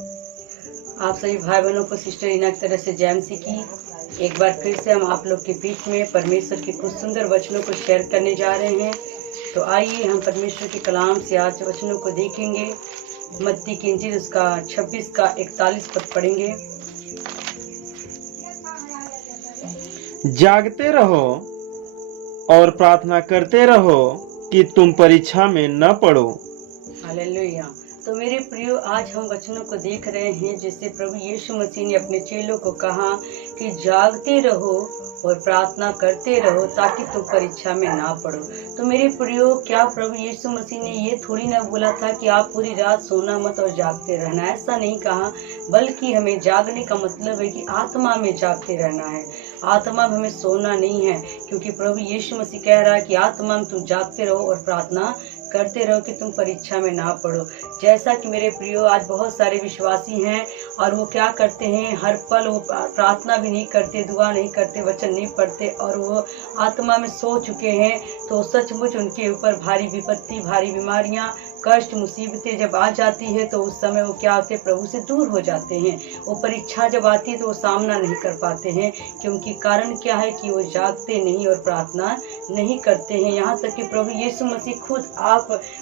आप सभी भाई बहनों को सिस्टर इना की तरफ से जय मसीह की। एक बार फिर से हम आप लोग के बीच में परमेश्वर के कुछ सुंदर वचनों को शेयर करने जा रहे हैं। तो आइए हम परमेश्वर के कलाम से आज वचनों को देखेंगे। मत्ती की इंजील उसका 26 का 41 पद पढ़ेंगे। जागते रहो और प्रार्थना करते रहो कि तुम परीक्षा में न पड़ो। हालेलुया। तो मेरे प्रियो, आज हम वचनों को देख रहे हैं जैसे प्रभु यीशु मसीह ने अपने चेलों को कहा कि जागते रहो और प्रार्थना करते रहो ताकि तुम परीक्षा में ना पड़ो। तो मेरे प्रियो, क्या प्रभु यीशु मसीह ने ये थोड़ी ना बोला था कि आप पूरी रात सोना मत और जागते रहना? ऐसा नहीं कहा, बल्कि हमें जागने का मतलब है कि आत्मा में जागते रहना है। आत्मा में हमें सोना नहीं है, क्योंकि प्रभु यीशु मसीह कह रहा है कि आत्मा में तुम जागते रहो और प्रार्थना करते रहो कि तुम परीक्षा में ना पड़ो। जैसा कि मेरे प्रियो, आज बहुत सारे विश्वासी हैं और वो क्या करते हैं, हर पल वो प्रार्थना भी नहीं करते, दुआ नहीं करते, वचन नहीं पढ़ते और वो आत्मा में सो चुके हैं। तो सचमुच उनके ऊपर भारी विपत्ति, भारी बीमारियां, कष्ट, मुसीबतें जब आ जाती है तो उस समय वो क्या होते, प्रभु से दूर हो जाते हैं। वो परीक्षा जब आती है तो वो सामना नहीं कर पाते हैं, क्योंकि कारण क्या है कि वो जागते नहीं और प्रार्थना नहीं करते हैं। यहाँ तक कि प्रभु यीशु मसीह खुद आप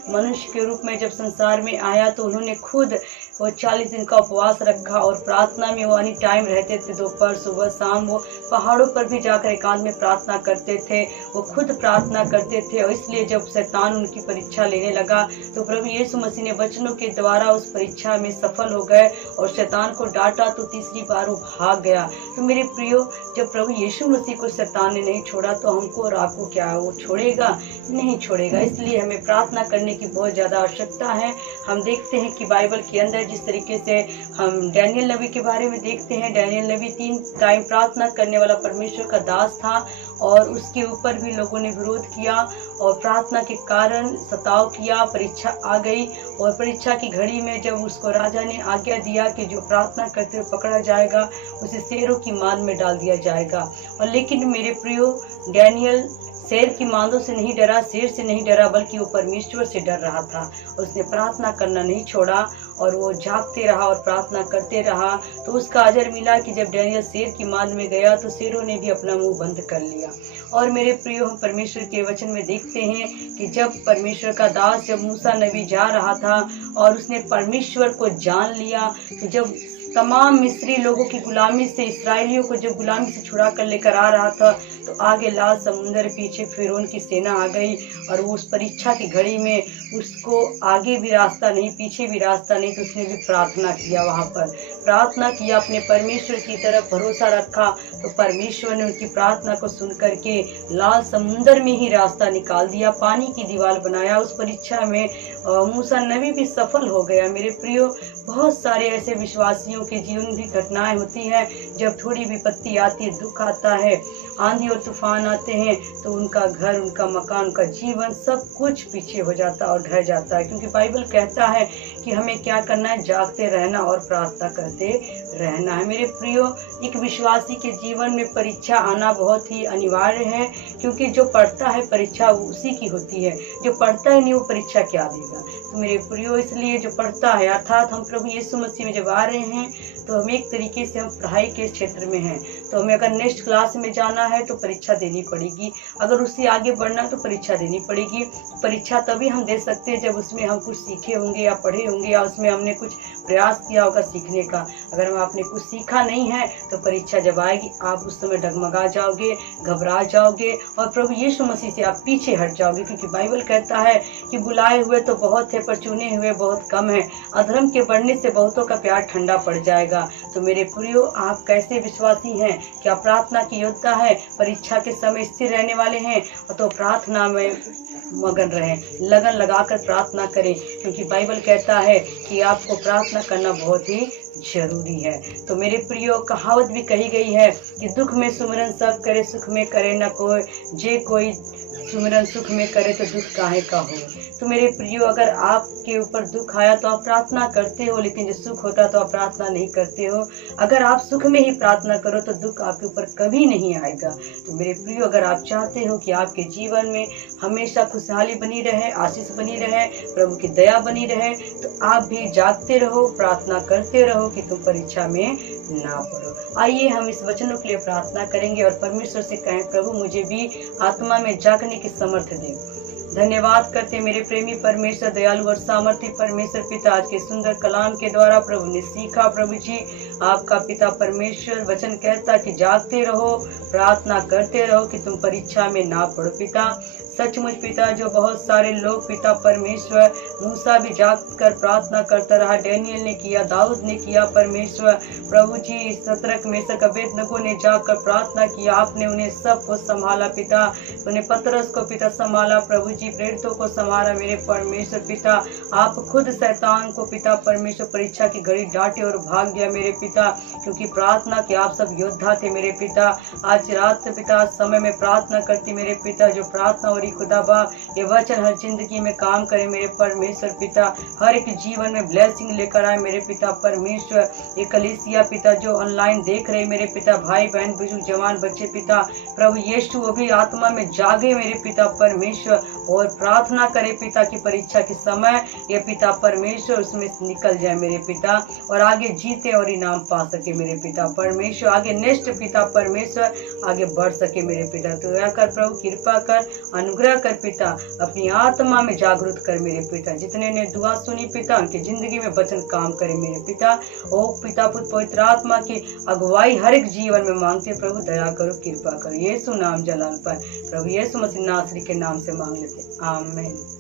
मनुष्य के रूप में जब संसार में आया तो उन्होंने खुद वो 40 दिन का उपवास रखा और प्रार्थना में वो एनी टाइम रहते थे। दोपहर, सुबह, शाम वो पहाड़ों पर भी जाकर एकांत में प्रार्थना करते थे। वो खुद प्रार्थना करते थे और इसलिए जब शैतान उनकी परीक्षा लेने लगा तो प्रभु यीशु मसीह ने वचनों के द्वारा उस परीक्षा में सफल हो गए और शैतान को डांटा तो तीसरी बार वो भाग गया। तो मेरे प्रियो, जब प्रभु यीशु मसीह को शैतान ने नहीं छोड़ा तो हमको और आपको क्या वो छोड़ेगा? नहीं छोड़ेगा। इसलिए हमें प्रार्थना करने की बहुत ज़्यादा आवश्यकता है। हम देखते हैं कि बाइबल के अंदर जिस तरीके से हम डैनियल नबी के बारे में देखते हैं, डैनियल नबी 3 टाइम प्रार्थना करने वाला परमेश्वर का दास था और उसके ऊपर भी लोगों ने विरोध किया और प्रार्थना के कारण सताव किया। परीक्षा आ गई और परीक्षा की घड़ी में जब उसको राजा ने आज्ञा दिया कि जो प्रार्थना करते हुए पकड़ा जाएगा उसे शेरों की मांद में डाल दिया जाएगा। और लेकिन मेरे प्रियो, डैनियल शेर की मांदों से नहीं डरा, शेर से नहीं डरा, बल्कि वो परमेश्वर से डर रहा था। उसने प्रार्थना करना नहीं छोड़ा और वो जागते रहा और प्रार्थना करते रहा। तो उसका अजर मिला कि जब डैनियल शेर की मांद में गया तो शेरों ने भी अपना मुंह बंद कर लिया। और मेरे प्रियो, हम परमेश्वर के वचन में देखते हैं कि जब परमेश्वर का दास, जब मूसा नबी जा रहा था और उसने परमेश्वर को जान लिया, तो जब तमाम मिस्री लोगों की गुलामी से, इसराइलियों को जब गुलामी से छुड़ा कर लेकर आ रहा था, तो आगे लाल समुंदर, पीछे फिरौन की सेना आ गई और वो उस परीक्षा की घड़ी में उसको आगे भी रास्ता नहीं, पीछे भी रास्ता नहीं, तो उसने भी प्रार्थना किया। वहाँ पर प्रार्थना किया, अपने परमेश्वर की तरफ भरोसा रखा, तो परमेश्वर ने उनकी प्रार्थना को सुन करके लाल समुंदर में ही रास्ता निकाल दिया, पानी की दीवार बनाया। उस परीक्षा में मूसा नबी भी सफल हो गया। मेरे प्रियो, बहुत सारे ऐसे विश्वासियों के जीवन भी घटनाएं होती हैं, जब थोड़ी विपत्ति आती है, दुख आता है, आंधी और तूफान आते हैं, तो उनका घर, उनका मकान, उनका जीवन सब कुछ पीछे हो जाता है और ढह जाता है। क्योंकि बाइबल कहता है कि हमें क्या करना है, जागते रहना और प्रार्थना करते रहना है। मेरे प्रियो, एक विश्वासी के जीवन में परीक्षा आना बहुत ही अनिवार्य है, क्योंकि जो पढ़ता है परीक्षा उसी की होती है, जो पढ़ता ही नहीं वो परीक्षा क्या देगा? तो मेरे प्रियो, इसलिए जो पढ़ता है, अर्थात हम प्रभु यीशु मसीह में जब आ रहे हैं तो हम एक तरीके से हम पढ़ाई के क्षेत्र में हैं, तो हमें अगर नेक्स्ट क्लास में जाना है तो परीक्षा देनी पड़ेगी, अगर उससे आगे बढ़ना है तो परीक्षा देनी पड़ेगी। परीक्षा तभी हम दे सकते हैं जब उसमें हम कुछ सीखे होंगे या पढ़े होंगे या उसमें हमने कुछ प्रयास किया होगा सीखने का। अगर हम आपने कुछ सीखा नहीं है तो परीक्षा जब आएगी आप उस समय डगमगा जाओगे, घबरा जाओगे और प्रभु यीशु मसीह से आप पीछे हट जाओगे। क्योंकि बाइबल कहता है कि बुलाए हुए तो बहुत है पर चुने हुए बहुत कम है, अधर्म के बढ़ने से बहुतों का प्यार ठंडा पड़ जाएगा। तो मेरे प्रियो, आप कैसे विश्वासी हैं? क्या प्रार्थना की योद्धा है? परीक्षा के समय स्थिर रहने वाले हैं? तो प्रार्थना में मगन रहें, लगन लगाकर प्रार्थना करें, क्योंकि बाइबल कहता है कि आपको प्रार्थना करना बहुत ही जरूरी है। तो मेरे प्रियो, कहावत भी कही गई है कि दुख में सुमरन सब करे, सुख में करे न कोई, जे कोई सुमिरन सुख में करे तो दुख काहे का हो। तो मेरे प्रियो, अगर आपके ऊपर दुख आया तो आप प्रार्थना करते हो, लेकिन जब सुख होता तो आप प्रार्थना नहीं करते हो। अगर आप सुख में ही प्रार्थना करो तो दुख आपके ऊपर कभी नहीं आएगा। तो मेरे प्रियो, अगर आप चाहते हो कि आपके जीवन में हमेशा खुशहाली बनी रहे, आशीष बनी रहे, प्रभु की दया बनी रहे, तो आप भी जागते रहो, प्रार्थना करते रहो कि तुम परीक्षा में ना पड़ो। आइए हम इस वचनों के लिए प्रार्थना करेंगे और परमेश्वर से कहें, प्रभु मुझे भी आत्मा में जागने की समर्थ दे। धन्यवाद करते मेरे प्रेमी परमेश्वर, दयालु और सामर्थ्य परमेश्वर पिता, आज के सुंदर कलाम के द्वारा प्रभु ने सीखा। प्रभु जी, आपका पिता परमेश्वर वचन कहता कि जागते रहो, प्रार्थना करते रहो कि तुम परीक्षा में ना पड़ो। पिता सचमुच पिता, जो बहुत सारे लोग पिता परमेश्वर, मूसा भी जाग कर प्रार्थना करता रहा, डैनियल ने किया, दाऊद ने किया परमेश्वर, प्रभु जी सतरक मेसक अबेदनगो ने जाकर प्रार्थना किया, आपने उन्हें सबको संभाला पिता, उन्हें पतरस को पिता संभाला, प्रभु जी प्रेरितों को संभाला मेरे परमेश्वर पिता। आप खुद शैतान को पिता परमेश्वर परीक्षा की घड़ी डांटे और भाग गया मेरे पिता, क्योंकि प्रार्थना के आप सब योद्धा थे मेरे पिता। आज रात पिता समय में प्रार्थना करती मेरे पिता, जो प्रार्थना और खुदाबा ये वचन हर जिंदगी में काम करे मेरे परमेश्वर पिता, हर एक जीवन में ब्लेसिंग लेकर आए मेरे पिता परमेश्वर। ये कलीसिया पिता जो ऑनलाइन देख रहे मेरे पिता, भाई बहन बुजुर्ग जवान बच्चे पिता, प्रभु यीशु वो भी आत्मा में जागे मेरे पिता परमेश्वर और प्रार्थना करे पिता की परीक्षा के समय ये पिता परमेश्वर उसमें निकल जाए मेरे पिता, और आगे जीते और इनाम पा सके मेरे पिता परमेश्वर, आगे नेक्स्ट पिता परमेश्वर आगे बढ़ सके मेरे पिता। तो दया कर प्रभु, कृपा कर, अनुग्रह कर पिता, अपनी आत्मा में जागरूक कर मेरे पिता। जितने ने दुआ सुनी पिता, उनकी जिंदगी में वचन काम करे मेरे पिता। ओ पिता पुत्र पवित्र आत्मा की अगुवाई हर एक जीवन में मांगते प्रभु, दया करो, कृपा करो, यीशु नाम जलाल पाए, प्रभु यीशु मसीह नासरी के नाम से मांग लेते, आमीन।